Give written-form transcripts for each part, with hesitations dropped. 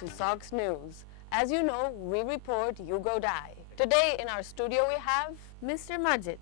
to Sox News. As you know, we report, you go die. Today in our studio we have Mr. Majid.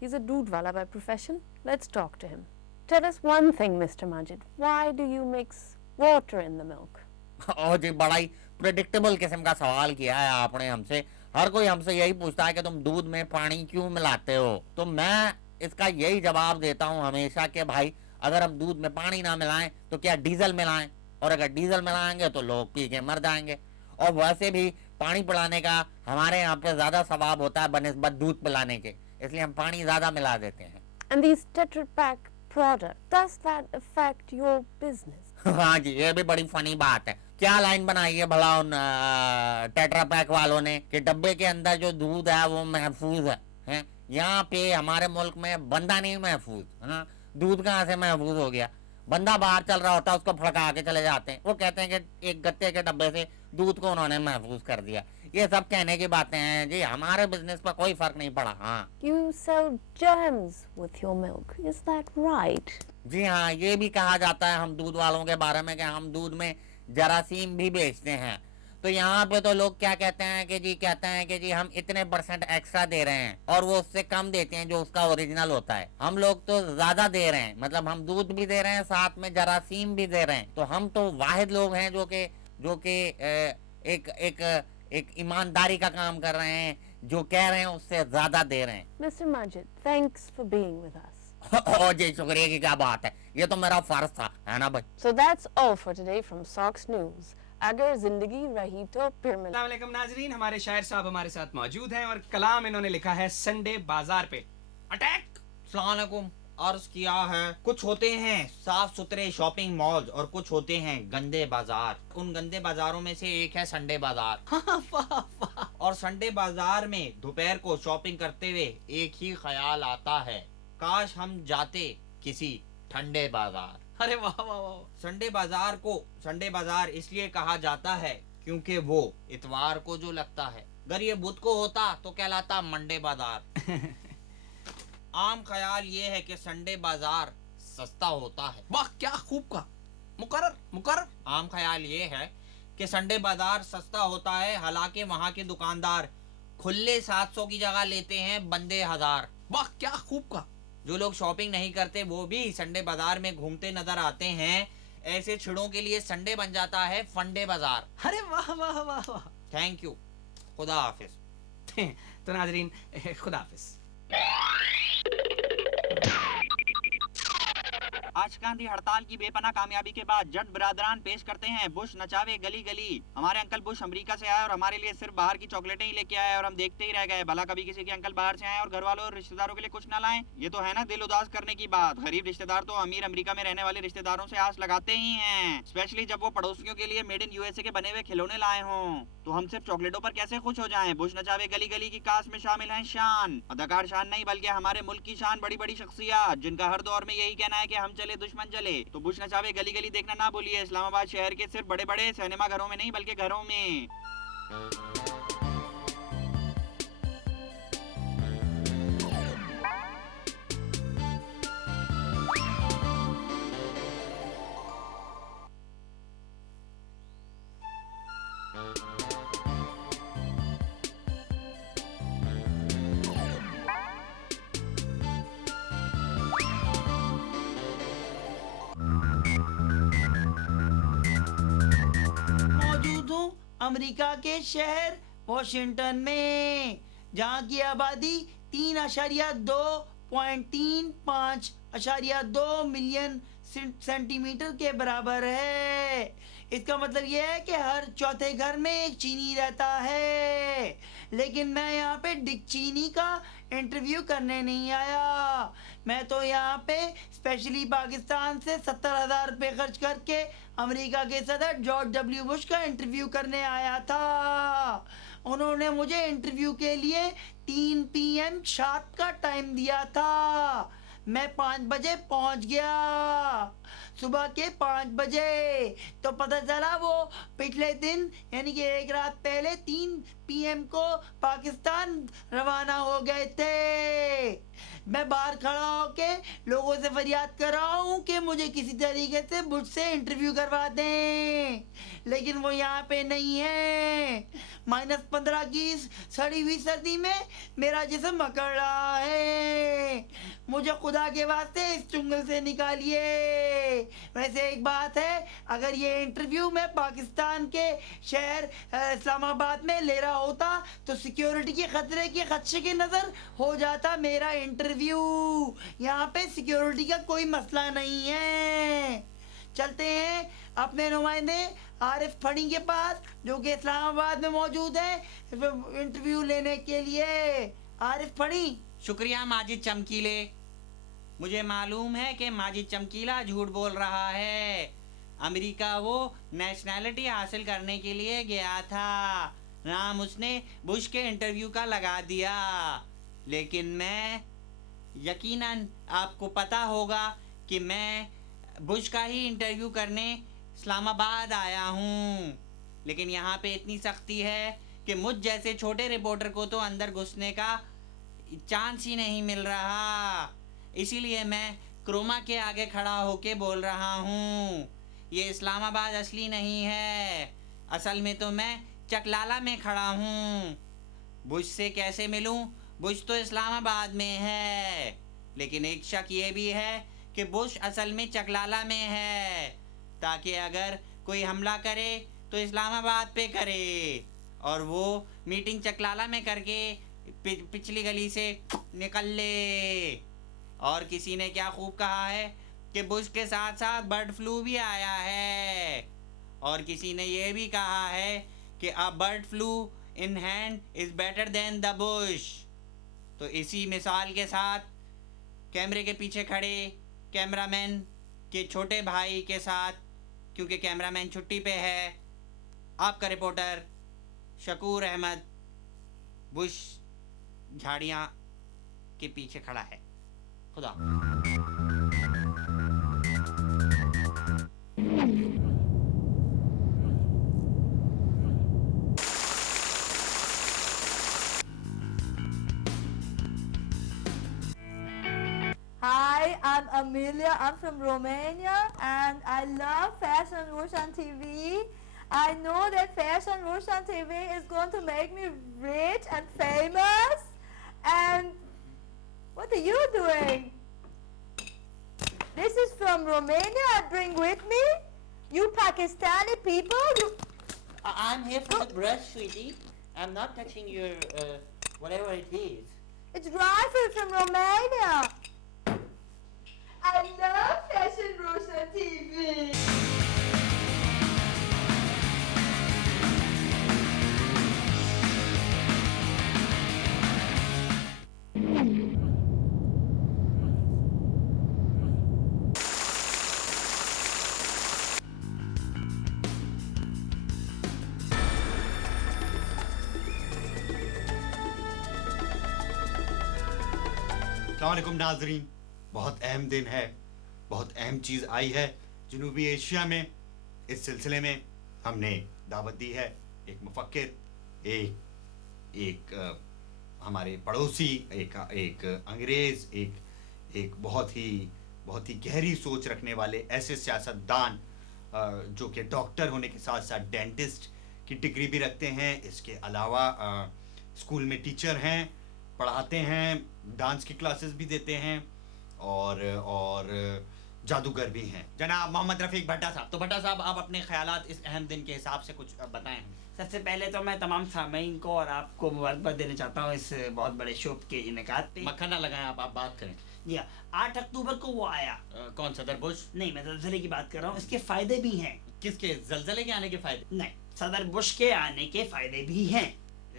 He's a doodwala by profession. Let's talk to him. Tell us one thing, Mr. Majid. Why do you mix water in the milk? ओ जी, बड़ा ही predictable किस्म का सवाल किया है आपने हमसे। हर कोई हमसे यही पूछता है कि तुम दूध में पानी क्यों मिलाते हो। तो मैं इसका यही जवाब देता हूँ हमेशा कि भाई, अगर हम दूध में पानी ना मिलाएं तो क्या डीजल मिलाएं, और अगर डीजल मिलाएंगे तो लोग पी के मर जाएंगे। और वैसे भी पानी पिलाने का हमारे यहाँ पे ज्यादा सवाब होता है बनिस्बत दूध पिलाने के, इसलिए हम पानी ज्यादा मिला देते हैं। And these Tetra Pak product, does that affect your business? हाँ जी, ये भी बड़ी फनी बात है। क्या लाइन बनाई है भला उन टेट्रा पैक वालों ने कि डब्बे के अंदर जो दूध है वो महफूज है? यहाँ पे हमारे मुल्क में बंदा नहीं महफूज, हाँ? दूध कहाँ से महफूज हो गया? बंदा बाहर चल रहा होता है, उसको फड़का के चले जाते हैं। वो कहते हैं कि एक गत्ते के डब्बे से दूध को उन्होंने महफूज कर दिया। ये सब कहने की बातें हैं जी, हमारे बिजनेस पर कोई फर्क नहीं पड़ा। हाँ, You sell germs with your milk, is that right? जी हाँ, ये भी कहा जाता है हम दूध वालों के बारे में कि हम दूध में जरासीम भी बेचते हैं। तो यहाँ पे तो लोग क्या कहते हैं कि जी हम इतने % एक्स्ट्रा दे रहे हैं, और वो उससे कम देते हैं जो उसका ओरिजिनल होता है। हम लोग तो ज्यादा दे रहे हैं, मतलब हम दूध भी दे रहे हैं, साथ में जरासीम भी दे रहे हैं। तो हम तो वाहिद लोग हैं जो कि एक एक एक ईमानदारी का काम कर रहे हैं, जो कह रहे हैं उससे ज्यादा दे रहे हैं। Mr. Majid, thanks for being with us. ओ जी, शुक्रिया की क्या बात है, ये तो मेरा फर्ज था, है ना भाई। So that's all for today from Sox News. अगर जिंदगी रही तो फिर मिल। अस्सलाम वालेकुम नाजरीन, हमारे शायर साहब हमारे साथ मौजूद हैं और कलाम इन्होंने लिखा है संडे बाजार पे। अटैक। अस्सलाम वालेकुम। अर्ज किया है, कुछ होते हैं साफ सुथरे शॉपिंग मॉल और कुछ होते हैं गंदे बाजार। उन गंदे बाजारों में से एक है संडे बाजार। और संडे बाजार में दोपहर को शॉपिंग करते हुए एक ही ख्याल आता है, काश हम जाते किसी ठंडे बाजार। अरे वाह वाह वाह। संडे बाजार को संडे बाजार इसलिए कहा जाता है क्योंकि वो इतवार को जो लगता है। अगर ये बुध को होता तो कहलाता मंडे बाजार। आम ख्याल ये है कि संडे बाजार सस्ता होता है। वाह क्या खूब कहा, मुकर्रर। आम ख्याल ये है कि संडे बाजार सस्ता होता है, हालांकि वहाँ के दुकानदार खुले 700 की जगह लेते हैं बंदे 1000। वाह क्या खूब कहा। जो लोग शॉपिंग नहीं करते वो भी संडे बाजार में घूमते नजर आते हैं। ऐसे छिड़ों के लिए संडे बन जाता है फंडे बाजार। अरे वाह वाह वाह वाह। थैंक यू, खुदा हाफिज। तो नाजरीन, खुदा हाफिज। आशकांदी हड़ताल की बेपनाह कामयाबी के बाद जट बिरादरान पेश करते हैं बुश नचावे गली गली। हमारे अंकल बुश अमेरिका से आए और हमारे लिए सिर्फ बाहर की चॉकलेटें ही लेके आए और हम देखते ही रह गए। भला कभी किसी के अंकल बाहर से आए और घर वालों और रिश्तेदारों के लिए कुछ न लाएं? ये तो है ना दिल उदास करने की बात। गरीब रिश्तेदार तो अमीर अमेरिका में रहने वाले रिश्तेदारों से आस लगाते ही हैं, स्पेशली जब वो पड़ोसियों के लिए मेड इन यूएसए के बने हुए खिलौने लाए हों। तो हम सिर्फ चॉकलेटों पर कैसे खुश हो जाएं? बुश नचावे गली गली की कास्ट में शामिल हैं शान, अदाकार शान नहीं बल्कि हमारे मुल्क की शान, बड़ी बड़ी शख्सियत जिनका हर दौर में यही कहना है कि हम चले दुश्मन चले। तो बुश नचावे गली गली देखना ना भूलिए, इस्लामाबाद शहर के सिर्फ बड़े बड़े सिनेमा घरों में नहीं बल्कि घरों में। अमेरिका के शहर वॉशिंगटन में, जहाँ की आबादी 3.2.35.2 मिलियन सेंटीमीटर के बराबर है। इसका मतलब यह है कि हर चौथे घर में एक चीनी रहता है। लेकिन मैं यहाँ पे डिक चीनी का इंटरव्यू करने नहीं आया, मैं तो यहाँ पे स्पेशली पाकिस्तान से 70,000 रुपये खर्च करके अमेरिका के सदर जॉर्ज डब्ल्यू बुश का इंटरव्यू करने आया था। उन्होंने मुझे इंटरव्यू के लिए 3 PM शार्प का टाइम दिया था। मैं 5 बजे पहुंच गया, सुबह के 5 बजे। तो पता चला वो पिछले दिन यानी कि एक रात पहले 3 PM को पाकिस्तान रवाना हो गए थे। मैं बाहर खड़ा होके लोगों से फरियाद कर रहा हूँ कि मुझे किसी तरीके से बुश से इंटरव्यू करवा दें, लेकिन वो यहाँ पे नहीं है। -15 की इस सड़ी हुई सर्दी में मेरा जिस्म अकड़ रहा है। मुझे खुदा के वास्ते इस चुंगल से निकालिए। वैसे एक बात है, अगर ये इंटरव्यू मैं पाकिस्तान के शहर इस्लामाबाद में ले रहा होता तो सिक्योरिटी के खतरे के खदशे के नज़र हो जाता मेरा इंटरव्यू। यहाँ पे सिक्योरिटी का कोई मसला नहीं है। चलते हैं अपने नुमाइंदे आरिफ फड़ी के पास, जो कि इस्लामाबाद में मौजूद है इंटरव्यू लेने के लिए। आरिफ फड़ी। शुक्रिया माजिद चमकीले। मुझे मालूम है कि माजिद चमकीला झूठ बोल रहा है। अमेरिका वो नेशनैलिटी हासिल करने के लिए गया था, नाम उसने बुश के इंटरव्यू का लगा दिया। लेकिन मैं, यकीनन आपको पता होगा कि मैं बुश का ही इंटरव्यू करने इस्लामाबाद आया हूँ। लेकिन यहाँ पे इतनी सख्ती है कि मुझ जैसे छोटे रिपोर्टर को तो अंदर घुसने का चांस ही नहीं मिल रहा। इसीलिए मैं क्रोमा के आगे खड़ा होके बोल रहा हूँ। ये इस्लामाबाद असली नहीं है, असल में तो मैं चकलाला में खड़ा हूँ। बुश से कैसे मिलूँ? बुश तो इस्लामाबाद में है, लेकिन एक शक ये भी है कि बुश असल में चकलाला में है, ताकि अगर कोई हमला करे तो इस्लामाबाद पे करे और वो मीटिंग चकलाला में करके पिछली गली से निकल ले। और किसी ने क्या खूब कहा है कि बुश के साथ साथ बर्ड फ्लू भी आया है, और किसी ने ये भी कहा है कि a bird flu in hand is better than the Bush. तो इसी मिसाल के साथ कैमरे के पीछे खड़े कैमरामैन के छोटे भाई के साथ, क्योंकि कैमरामैन छुट्टी पे है, आपका रिपोर्टर शकूर अहमद बुश झाड़ियाँ के पीछे खड़ा है। खुदा। Hi, I'm Amelia. I'm from Romania and I love Fashion Russian TV. I know that Fashion Russian TV is going to make me rich and famous. And what are you doing? This is from Romania I bring with me. You Pakistani people, I'm here for the brush, sweetie. I'm not touching your whatever it is. it's Rifle from Romania. I love Fashion Russian TV. अस्सलामुअलैकुम नाजरीन, बहुत अहम दिन है, बहुत अहम चीज़ आई है जनूबी एशिया में। इस सिलसिले में हमने दावत दी है एक मुफक्किर, एक हमारे पड़ोसी, एक अंग्रेज़, एक बहुत ही गहरी सोच रखने वाले ऐसे सियासतदान जो कि डॉक्टर होने के साथ साथ डेंटिस्ट की डिग्री भी रखते हैं। इसके अलावा स्कूल में टीचर हैं, पढ़ाते हैं, डांस की क्लासेस भी देते हैं और जादूगर भी हैं। जनाब मोहम्मद रफ़ीक भट्टा साहब। तो भट्टा साहब, आप अपने ख्यालात इस अहम दिन के हिसाब से कुछ बताएं। सबसे पहले तो मैं तमाम सामीन को और आपको मुबारकबाद देना चाहता हूँ इस बहुत बड़े शो के इनेकाद पे। मक्खन ना लगाएं, आप बात करें। जी हाँ, 8 अक्टूबर को वो आया। कौन सदर बुश? नहीं, मैं ज़लज़ले की बात कर रहा हूँ। इसके फ़ायदे भी हैं। किसके? ज़लज़ले के आने के फ़ायदे? नहीं, सदर बुश के आने के फ़ायदे भी हैं,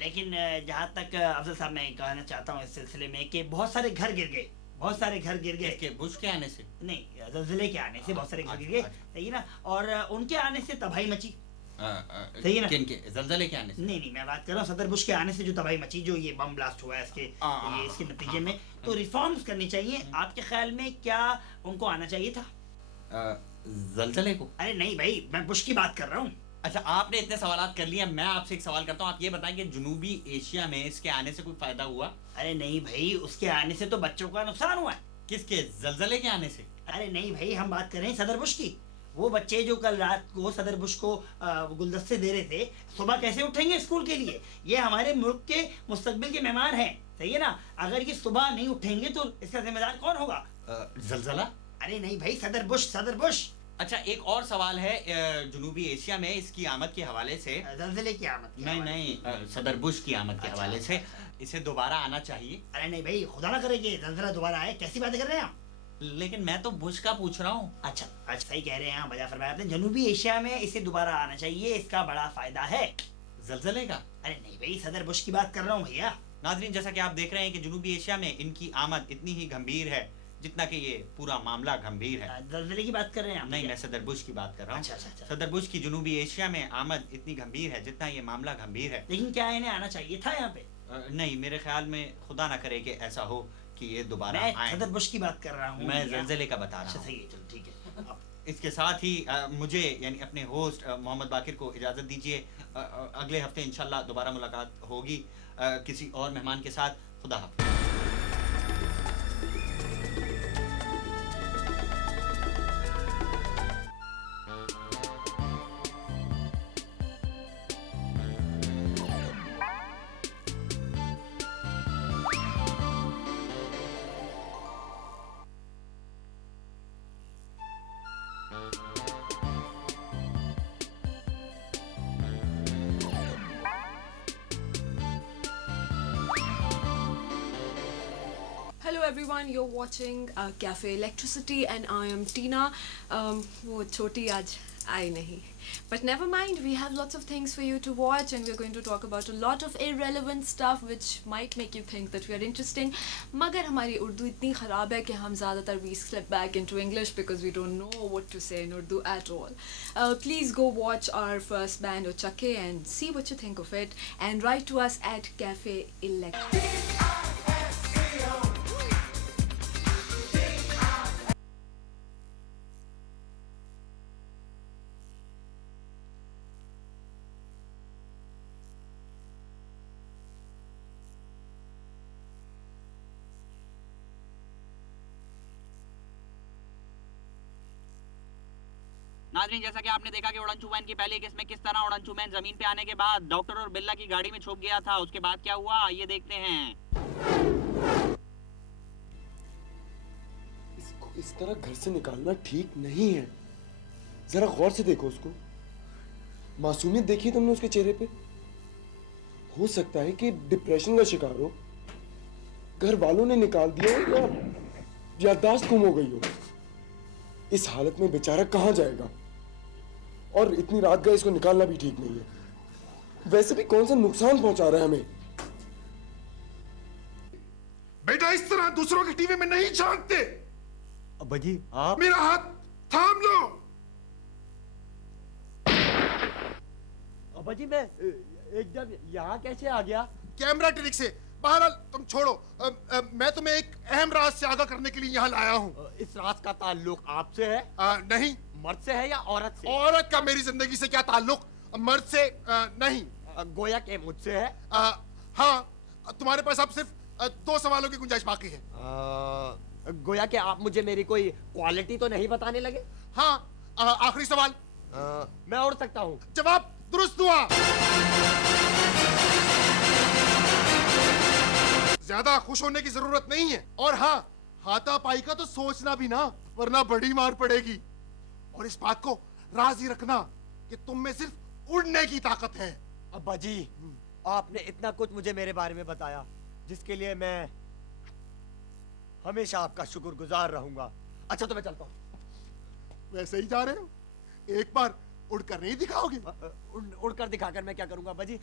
लेकिन जहाँ तक अफजल साहब मैं कहना चाहता हूँ इस सिलसिले में कि बहुत सारे घर गिर गए, बहुत सारे घर गिर गए। के बुश के आने से? नहीं, ज़लज़ले के आने से बहुत सारे घर गिर गए, सही ना। और उनके आने से तबाही मची। सही है ना? किन के जलजले के आने से? नहीं नहीं, मैं बात कर रहा हूँ सदर बुश के आने से जो तबाही मची, जो ये बम ब्लास्ट हुआ है इसके ये इसके नतीजे में, तो रिफॉर्म्स करनी चाहिए। आपके ख्याल में क्या उनको आना चाहिए था? जलजले को? अरे नहीं भाई, मैं बुश की बात कर रहा हूँ। अच्छा, आपने इतने सवालात कर लिए, मैं आपसे एक सवाल करता हूँ, आप ये बताएं कि जनूबी एशिया में इसके आने से कोई फायदा हुआ? अरे नहीं भाई, उसके आने से तो बच्चों का नुकसान हुआ है। किसके? जलजले के आने से? अरे नहीं भाई, हम बात कर रहे हैं सदर बुश की। वो बच्चे जो कल रात को सदर बुश को गुलदस्ते दे रहे थे, सुबह कैसे उठेंगे स्कूल के लिए? ये हमारे मुल्क के मुस्तकबिल के मेहमान हैं, सही है ना? अगर ये सुबह नहीं उठेंगे तो इसका जिम्मेदार कौन होगा? जलजला? अरे नहीं भाई, सदर बुश, सदर बुश। अच्छा, एक और सवाल है, जनूबी एशिया में इसकी आमद के हवाले से। जलजले की आमद के नहीं हवाले नहीं, सदर बुश की आमद के अच्छा, हवाले से इसे दोबारा आना चाहिए। अरे नहीं भाई, खुदा ना करे कि जलजला दोबारा आए, कैसी बातें कर रहे हैं आप? लेकिन मैं तो बुश का पूछ रहा हूँ। अच्छा अच्छा, सही कह रहे हैं, बजा फरमाया आपने। जनूबी एशिया में इसे दोबारा आना चाहिए, इसका बड़ा फायदा है। जलजले का? अरे नहीं भाई, सदर बुश की बात कर रहा हूँ भैया। नाजरीन, जैसा कि आप देख रहे हैं कि जनूबी एशिया में इनकी आमद इतनी ही गंभीर है जितना कि ये पूरा मामला गंभीर है। जलजले की बात कर रहे हैं आप? नहीं, मैं सदर बुश की बात कर रहा हूँ। अच्छा अच्छा अच्छा। सदर बुश की जनूबी एशिया में आमद इतनी गंभीर है जितना ये मामला गंभीर है। लेकिन क्या इन्हें आना चाहिए था यहाँ पे? नहीं, मेरे ख्याल में खुदा ना करे कि ऐसा हो कि ये दोबारा मैं आए। सदर बुश की बात कर रहा हूँ। मैं जलजले का बता अच्छा रहा हूँ। सही है, चलो ठीक है। अब इसके साथ ही मुझे यानी अपने होस्ट मोहम्मद बाकिर को इजाज़त दीजिए। अगले हफ्ते इंशाल्लाह दोबारा मुलाकात होगी किसी और मेहमान के साथ। खुदा हाफ़िज़। Hello everyone, you're watching Cafe Electricity and I am Tina. वो छोटी आज आई नहीं. But never mind, we have lots of things for you to watch and we're going to talk about a lot of irrelevant stuff which might make you think that we are interesting. मगर हमारी उर्दू इतनी ख़राब है कि हम ज़्यादातर we slip back into English because we don't know what to say in Urdu at all. Please go watch our first band Ochake and see what you think of it and write to us at Cafe Electricity. नाजरीन, जैसा कि आपने देखा कि उड़नछू man की पहली किस्म में किस तरह उड़नछू मैन जमीन पे आने के बाद डॉक्टर और बिल्ला की गाड़ी में छुप गया था, उसके बाद क्या हुआ आइए देखते हैं। इसको इस तरह घर से निकालना ठीक नहीं है। जरा गौर से देखो उसको, मासूमियत देखी तुमने उसके चेहरे पे? हो सकता है कि डिप्रेशन का शिकार हो, घर वालों ने निकाल दिया हो या याददाश्त गुम हो गई हो। इस हालत में बेचारा कहाँ जाएगा? और इतनी रात गए इसको निकालना भी ठीक नहीं है। वैसे भी कौन सा नुकसान पहुंचा रहा है हमें? बेटा, इस तरह दूसरों की टीवी में नहीं झांकते। अब्बा जी आप मेरा हाथ थाम लो। अब्बा जी मैं एकदम यहाँ कैसे आ गया? कैमरा ट्रिक से। बहरहाल तुम छोड़ो, मैं तुम्हें एक अहम राज से आगाह करने के लिए यहाँ लाया हूँ। इस राज का ताल्लुक आपसे है? नहीं। मर्द से है या औरत से? औरत का मेरी जिंदगी से क्या ताल्लुक? मर्द से नहीं। गोया के मुझसे है? हाँ, तुम्हारे पास अब सिर्फ 2 सवालों की गुंजाइश बाकी है। गोया के आप मुझे मेरी कोई क्वालिटी तो नहीं बताने लगे? हाँ, आखिरी सवाल। मैं उड़ सकता हूँ? जवाब दुरुस्त हुआ। ज्यादा खुश होने की जरूरत नहीं है। और हाँ, हाथापाई का तो सोचना भी ना, वरना बड़ी मार पड़ेगी। और इस बात को राज ही रखना कि तुम में सिर्फ उड़ने की ताकत है। अब्बा जी, आपने इतना कुछ मुझे मेरे बारे में बताया जिसके लिए मैं हमेशा आपका शुक्रगुजार रहूंगा। अच्छा तो मैं चलता हूँ। वैसे ही जा रहे हो? एक बार उड़कर नहीं दिखाओगे? उड़कर दिखाकर मैं क्या करूंगा अब्बा जी?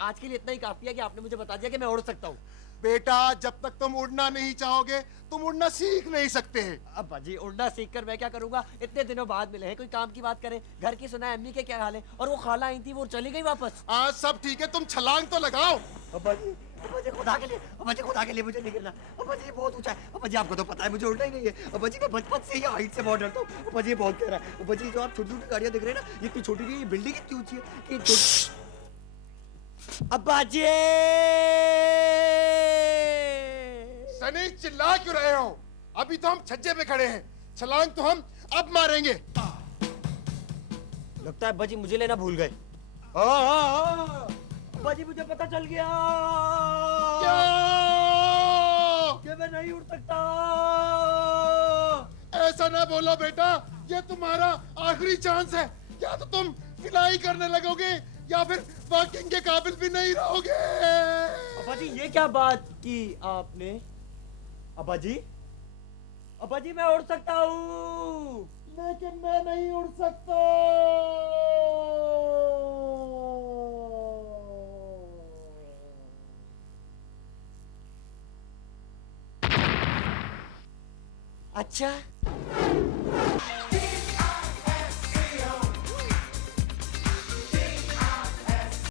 आज के लिए इतना ही काफी है कि आपने मुझे बता दिया कि मैं उड़ सकता हूँ। बेटा, जब तक तुम उड़ना नहीं चाहोगे तुम उड़ना सीख नहीं सकते हैं। अब्बा जी, उड़ना सीखकर मैं क्या करूंगा? इतने दिनों बाद मिले हैं, कोई काम की बात करें। घर की सुना है, अम्मी के क्या हाल है? और वो खाला आई थी, वो चली गई वापस। आज सब ठीक है, तुम छलांग तो लगाओ। अब्बा जी, खुदा के लिए, अब्बा जी खुदा के लिए मुझे नहीं गिरना। अब्बा जी बहुत ऊंचा है। अब्बा जी आपको तो पता है मुझे उड़ना ही नहीं है। अब्बा जी मैं बचपन से ही हाइट से बहुत डरता हूँ। अब्बा जी बहुत कह रहा है। अब्बा जी जो आप छोटी छोटी गाड़ियाँ देख रहे हैं ना, ये इतनी छोटी नहीं है, ये बिल्डिंग इतनी ऊंची है कि अब्बा जी सनी, चिल्ला क्यों रहे हो? अभी तो हम छज्जे पे खड़े हैं, छलांग तो हम अब मारेंगे। लगता है अब्बा जी मुझे लेना भूल गए। अब्बा जी मुझे पता चल गया कि मैं नहीं उड़ सकता। ऐसा ना बोलो बेटा, ये तुम्हारा आखिरी चांस है। या तो तुम फिलाई करने लगोगे या फिर वॉकिंग के काबिल भी नहीं रहोगे। अब्बा जी ये क्या बात की आपने? अब्बा जी, अब्बा जी मैं उड़ सकता हूँ, लेकिन मैं नहीं उड़ सकता। अच्छा